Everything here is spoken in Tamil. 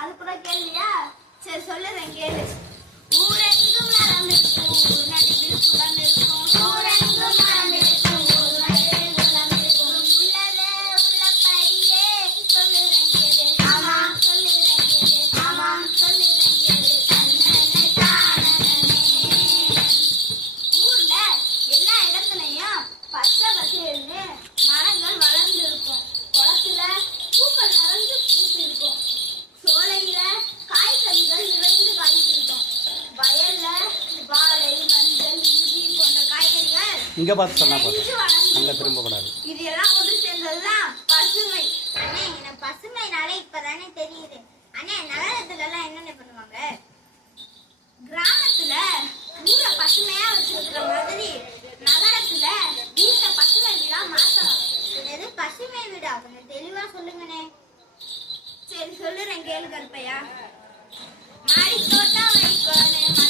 அது கூட கேள்வியா? சரி சொல்லுறேன் கேளு. ஊரெங்கும் மரம் இருக்கும், ஊர் நடுவில் குளம் இருக்கும். ஊரெங்கும் மரம் இருக்கும், ஊர் நடுவில் குளம் இருக்கும். உள்ளதே உள்ளபடியே சொல்லுறேன் கேளு. ஆமா சொல்லுறேன் கேளு. ஆமா சொல்லுறேன் கேளு. தன்னே தானே. ஊர்ல எல்லா இடத்துலயும் பச்சை பசேல்னு மரங்கள் வளர்ந்து இருக்கும். குளத்துல பூக்கள் நிறைஞ்சு பூத்து இருக்கும். சோலையில காய்கறிகள் நிறைந்து காய்ச்சிருக்கும். வயல்ல வாழை, மஞ்சள், இஞ்சி போன்ற காய்கறிகள் இங்க பார்த்து சொன்னா போதும், நிறைஞ்சு வளர்ந்து அங்க இருக்கும். திரும்ப கூடாது. இது எல்லாம் ஒன்று சேர்ந்ததுதான் பசுமை. அண்ணே எனக்கு பசுமைனாலே இப்பதானே தெரியுது. அண்ணே நகரத்துல எல்லாம் என்னென்ன பண்ணுவாங்க? கிராமத்துல ஊரை பசுமையா வச்சிருக்கிற மாதிரி நகரத்துல வீட்டை பசுமை வீடா மாத்தலாம். இது பசுமை வீடா? கொஞ்சம் தெளிவா சொல்லுங்கண்ணே. சரி சொல்லுறேன் கேளு கருப்பையா. மாடி தோட்டம் வைக்கணும்.